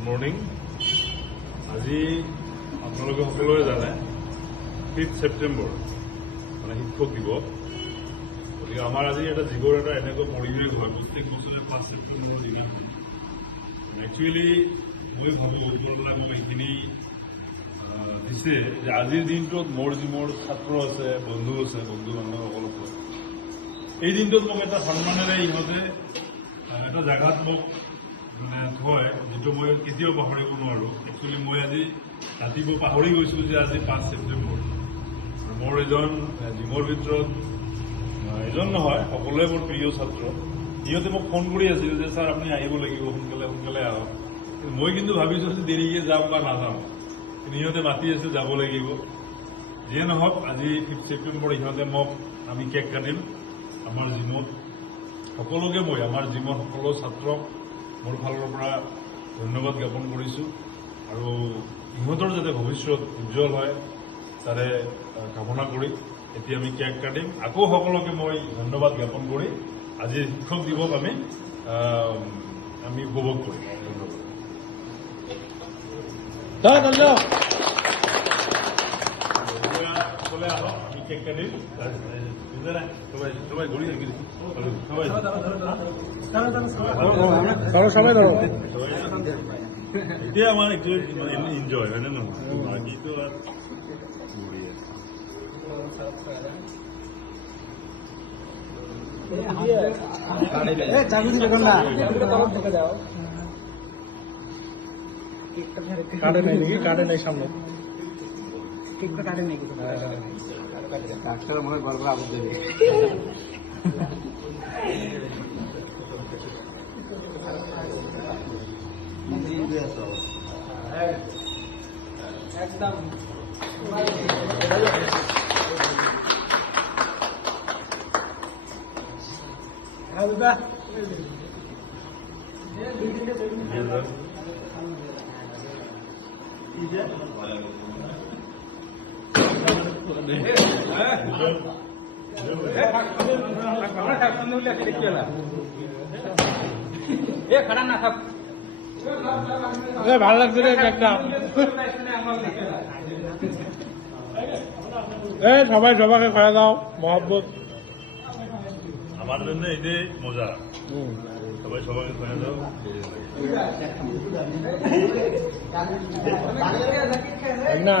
Good morning. আজি আপোনালোকে সকলোৱে জানে 5 ছেপ্টেম্বৰ মানে শিক্ষক দিৱস। গতিকে আমাৰ আজি এটা জীৱৰ এটা এনেকুৱা পৰিৱেশ হয় প্ৰত্যেক বছৰে 5 ছেপ্টেম্বৰৰ দিনাখন। একচুৱেলি মই ভাবোঁ ওপৰবিলাক মোক এইখিনি দিছে যে আজিৰ দিনটোত মোৰ যি মোৰ ছাত্ৰ আছে, বন্ধু বান্ধৱসকল আছে, এই দিনটোত মোক এটা সন্মানেৰে ইহঁতে এটা জেগাত মোক মানে থয়, যিটো মই কেতিয়াও পাহৰিব নোৱাৰোঁ। একচুৱেলি মই আজি ৰাতিপুৱা পাহৰি গৈছোঁ যে আজি 5 ছেপ্টেম্বৰ। মোৰ এজন জিমৰ ভিতৰত এজন নহয়, সকলোৱে মোৰ প্ৰিয় ছাত্ৰ। সিহঁতে মোক ফোন কৰি আছিল যে ছাৰ আপুনি আহিব লাগিব, সোনকালে আহক। মই কিন্তু ভাবিছোঁ যে দেৰিকৈ যাম বা নাযাম, কিন্তু সিহঁতে মাতি আছে যাব লাগিব। যিয়ে নহওক আজি 5 ছেপ্টেম্বৰ ইহঁতে আমি কেক কাটিম আমাৰ জিমত। সকলোকে মই আমাৰ জিমৰ সকলো ছাত্ৰক মোৰ ফালৰ পৰা ধন্যবাদ জ্ঞাপন কৰিছোঁ, আৰু ইহঁতৰ যাতে ভৱিষ্যত উজ্জ্বল হয় তাৰে কামনা কৰি এতিয়া আমি কেক কাটিম। আকৌ সকলোকে মই ধন্যবাদ জ্ঞাপন কৰি আজি শিক্ষক দিৱস আমি উপভোগ কৰিম। ধন্যবাদ। সকলে আহক, আমি কেক কাটিম। সবাই ঘুরি সবাই ধরো। এতিয়া আমার এনজয় হয় না বাকিটো আর কাটে নাই নাকি? কাটে নাই সামনে কেকটা কাটে নাই কিছু ডাক্তার মনে গল্প আবুল দেবে। একদম ভাল লাগছে রে একটা। সবাই সবাইকে খাওয়া দাও মহব্বত আমার জন্য এটাই মজা। সবাই সবাইকে খাওয়া দাও না।